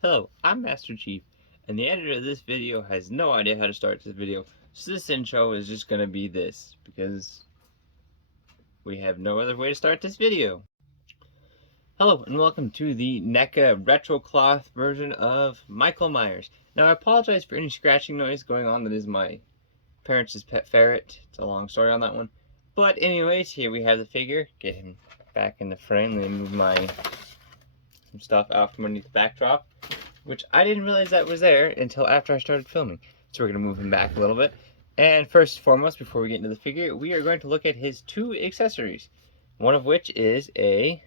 Hello, I'm Master Chief, and the editor of this video has no idea how to start this video, so this intro is just gonna be this, because we have no other way to start this video. Hello, and welcome to the NECA retro cloth version of Michael Myers. Now, I apologize for any scratching noise going on. That is my parents' pet ferret. It's a long story on that one. But anyways, here we have the figure. Get him back in the frame. Let me move some stuff out from underneath the backdrop, which I didn't realize that was there until after I started filming. So we're going to move him back a little bit. And first and foremost, before we get into the figure, we are going to look at his two accessories. One of which is a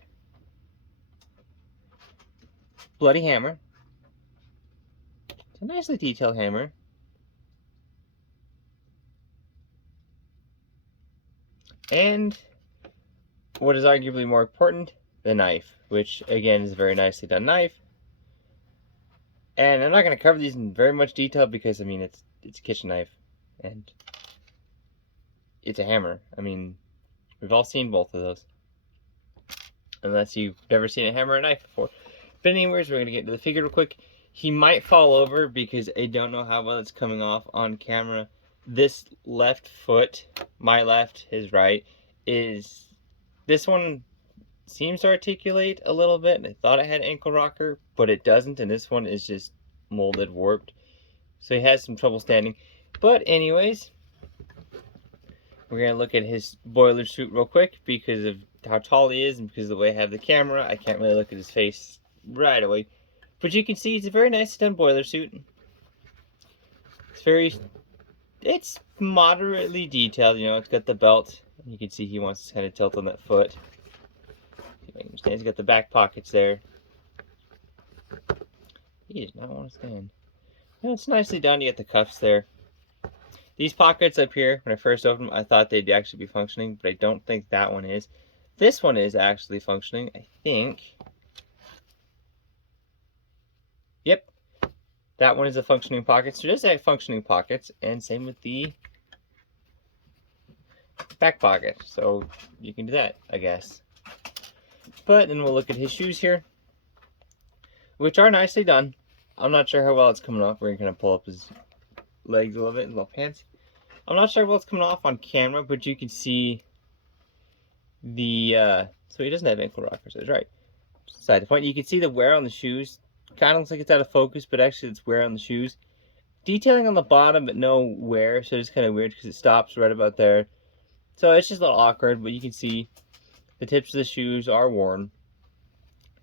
bloody hammer. It's a nicely detailed hammer. And what is arguably more important, the knife, which again is a very nicely done knife. And I'm not going to cover these in very much detail because, I mean, it's a kitchen knife and it's a hammer. I mean, we've all seen both of those, unless you've never seen a hammer or a knife before. But anyways, we're going to get into the figure real quick. He might fall over because I don't know how well it's coming off on camera. This left foot, my left, his right, this one seems to articulate a little bit. I thought it had ankle rocker, but it doesn't, and this one is just molded, warped. So he has some trouble standing. But anyways, we're going to look at his boiler suit real quick because of how tall he is and because of the way I have the camera. I can't really look at his face right away. But you can see it's a very nicely done boiler suit. It's moderately detailed, you know, it's got the belt. You can see he wants to kind of tilt on that foot. He's got the back pockets there. He does not want to stand. No, it's nicely done. You get the cuffs there. These pockets up here, when I first opened them, I thought they'd actually be functioning, but I don't think that one is. This one is actually functioning, I think. Yep. That one is a functioning pocket. So it does have functioning pockets, and same with the back pocket. So you can do that, I guess. But then we'll look at his shoes here, which are nicely done. I'm not sure how well it's coming off. We're going to kind of pull up his legs a little bit, his little pants. I'm not sure how well it's coming off on camera, but you can see the, so he doesn't have ankle rockers, that's right. Side the point, you can see the wear on the shoes. Kind of looks like it's out of focus, but actually it's wear on the shoes. Detailing on the bottom, but no wear, so it's kind of weird because it stops right about there. So it's just a little awkward, but you can see the tips of the shoes are worn.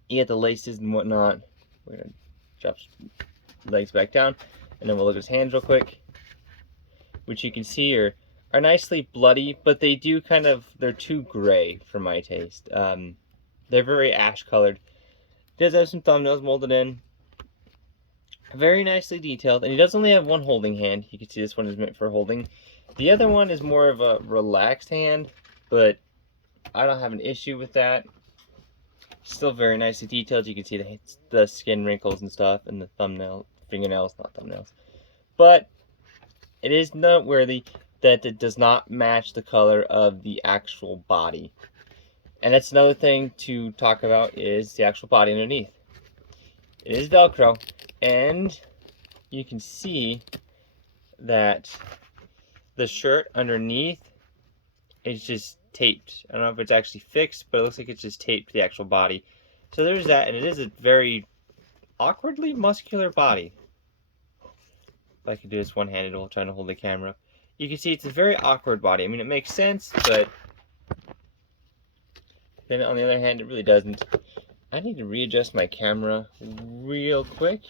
You get the laces and whatnot. We're going to drop his legs back down, and then we'll look at his hands real quick, which you can see are nicely bloody, but they do they're too gray for my taste. They're very ash colored. He does have some thumbnails molded in. Very nicely detailed, and he does only have one holding hand. You can see this one is meant for holding. The other one is more of a relaxed hand, but I don't have an issue with that. Still very nicely detailed. You can see the skin wrinkles and stuff, and the fingernails, not thumbnails. But it is noteworthy that it does not match the color of the actual body. And that's another thing to talk about, is the actual body underneath. It is Velcro, and you can see that the shirt underneath is just taped. I don't know if it's actually fixed, but it looks like it's just taped to the actual body. So there's that, and it is a very awkwardly muscular body. If I could do this one-handed while trying to hold the camera. You can see it's a very awkward body. I mean, it makes sense, but then on the other hand, it really doesn't. I need to readjust my camera real quick.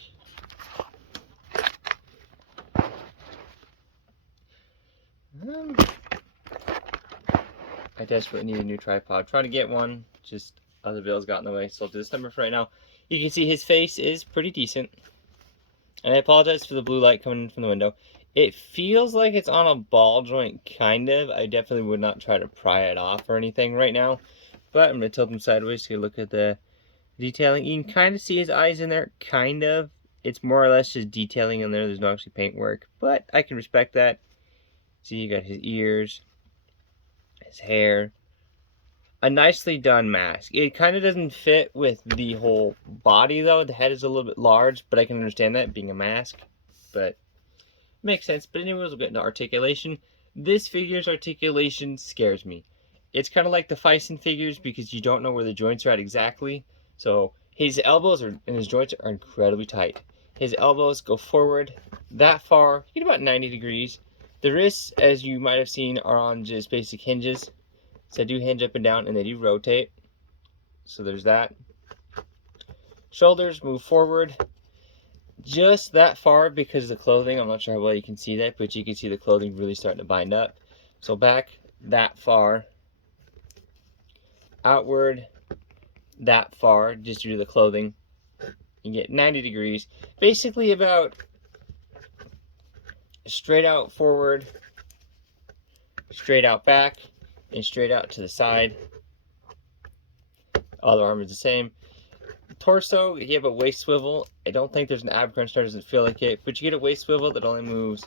I desperately need a new tripod. Trying to get one, just other bills got in the way, so I'll do this number for right now. You can see his face is pretty decent. And I apologize for the blue light coming in from the window. It feels like it's on a ball joint, kind of. I definitely would not try to pry it off or anything right now. But I'm going to tilt him sideways so you look at the detailing. You can kind of see his eyes in there, kind of. It's more or less just detailing in there. There's no actually paint work, but I can respect that. See, you got his ears, his hair. a nicely done mask. It kind of doesn't fit with the whole body though. The head is a little bit large, but I can understand that being a mask. But makes sense. But anyways, we'll get into articulation. This figure's articulation scares me. It's kind of like the Fison figures because you don't know where the joints are at exactly. So his elbows and his joints are incredibly tight. His elbows go forward that far, you get about 90 degrees. The wrists, as you might have seen, are on just basic hinges. So they do hinge up and down and they do rotate. So there's that. Shoulders move forward just that far because of the clothing. I'm not sure how well you can see that, but you can see the clothing really starting to bind up. So back that far. Outward that far just due to the clothing. You get 90 degrees. Basically about straight out forward, straight out back, and straight out to the side. Other arm is the same. Torso, you have a waist swivel. I don't think there's an ab crunch there, doesn't feel like it, but you get a waist swivel that only moves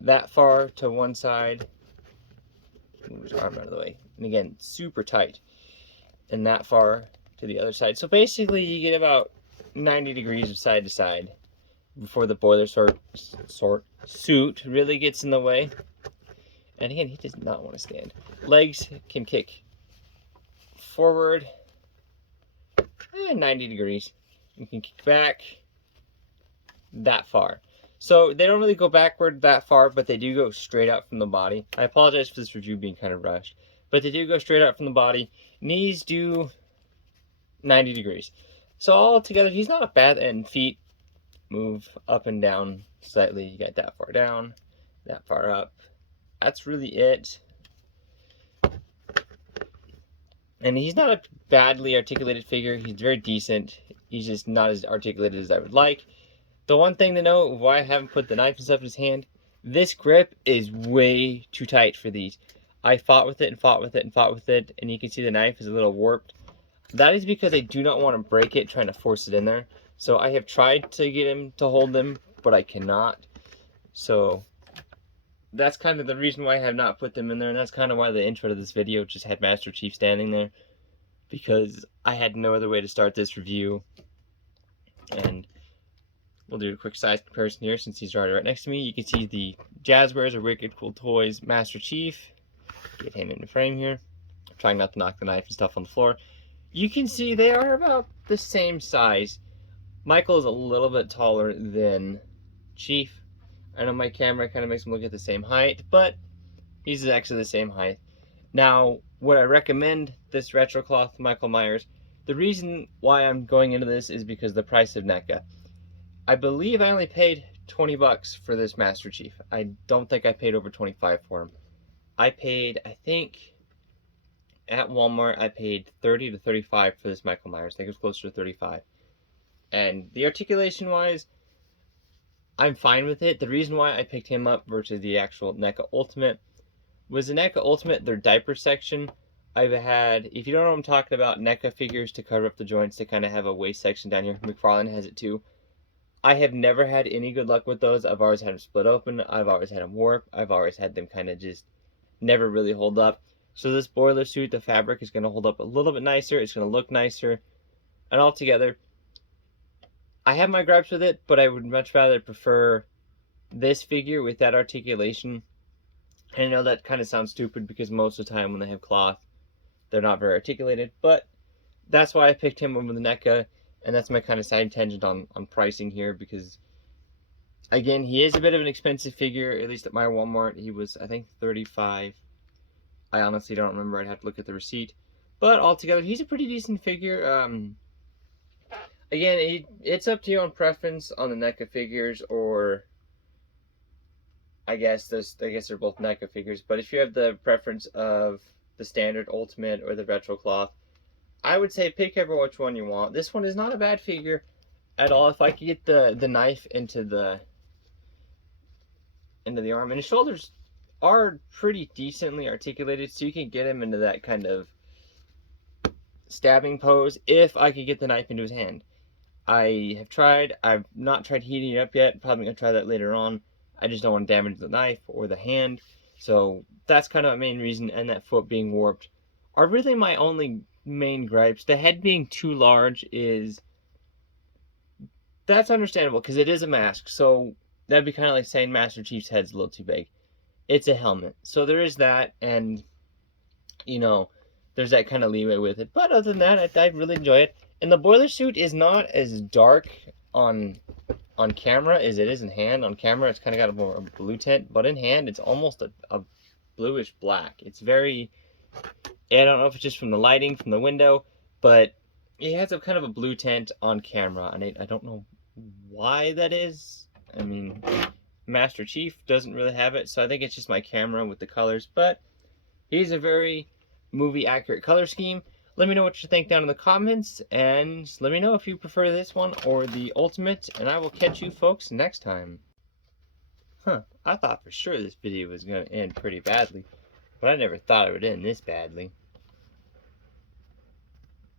that far to one side. Move his arm out of the way. And again, super tight. And that far to the other side. So basically you get about 90 degrees of side to side before the boiler suit really gets in the way. And again, he does not want to stand. Legs can kick forward 90 degrees. You can kick back that far. So they don't really go backward that far, but they do go straight out from the body. I apologize for this review being kind of rushed, but they do go straight out from the body. Knees do 90 degrees. So all together, he's not a bad, and feet move up and down slightly. You got that far down, that far up. That's really it. And he's not a badly articulated figure. He's very decent. He's just not as articulated as I would like. The one thing to know, why I haven't put the knife and stuff in his hand, this grip is way too tight for these. I fought with it and fought with it and fought with it, and you can see the knife is a little warped. That is because I do not want to break it trying to force it in there. So I have tried to get him to hold them, but I cannot. So that's kind of the reason why I have not put them in there, and that's kind of why the intro to this video just had Master Chief standing there, because I had no other way to start this review. And we'll do a quick size comparison here since he's right next to me. You can see the Jazzwares or Wicked Cool Toys Master Chief. Get him in the frame here. I'm trying not to knock the knife and stuff on the floor. You can see they are about the same size. Michael is a little bit taller than Chief. I know my camera kind of makes him look at the same height, but he's actually the same height. Now, would I recommend this retro cloth Michael Myers? The reason why I'm going into this is because the price of NECA. I believe I only paid 20 bucks for this Master Chief. I don't think I paid over 25 for him. I paid, I think, at Walmart, I paid 30 to 35 for this Michael Myers. I think it was closer to 35. And the articulation-wise, I'm fine with it. The reason why I picked him up versus the actual NECA Ultimate was the NECA Ultimate, their diaper section. I've had, if you don't know what I'm talking about, NECA figures to cover up the joints, they kind of have a waist section down here. McFarlane has it too. I have never had any good luck with those. I've always had them split open. I've always had them warp. I've always had them kind of just never really hold up. So this boiler suit, the fabric is going to hold up a little bit nicer. It's going to look nicer. And altogether, I have my gripes with it, but I would much rather prefer this figure with that articulation. And I know that kind of sounds stupid because most of the time when they have cloth, they're not very articulated. But that's why I picked him over the NECA. And that's my kind of side tangent on pricing here because, again, he is a bit of an expensive figure, at least at my Walmart. He was, I think, $35. I honestly don't remember. I'd have to look at the receipt. But altogether, he's a pretty decent figure. Again, it's up to you on preference on the NECA figures, or I guess they're both NECA figures. But if you have the preference of the standard Ultimate or the retro cloth, I would say pick every which one you want. This one is not a bad figure at all. If I could get the knife into the arm, and his shoulders are pretty decently articulated, so you can get him into that kind of stabbing pose if I could get the knife into his hand. I have tried. I've not tried heating it up yet. Probably gonna try that later on. I just don't want to damage the knife or the hand. So that's kind of my main reason, and that foot being warped are really my only main gripes. The head being too large is, that's understandable because it is a mask. So that'd be kind of like saying Master Chief's head's a little too big. It's a helmet, so there is that, and you know, there's that kind of leeway with it. But other than that, I really enjoy it. And the boiler suit is not as dark on camera as it is in hand. On camera, it's kind of got a more blue tint, but in hand, it's almost a bluish black. It's very, I don't know if it's just from the lighting from the window, but it has a kind of a blue tint on camera, and I don't know why that is. I mean, Master Chief doesn't really have it, so I think it's just my camera with the colors, but he's a very movie accurate color scheme. Let me know what you think down in the comments, and let me know if you prefer this one or the Ultimate, and I will catch you folks next time. I thought for sure this video was going to end pretty badly, but I never thought it would end this badly.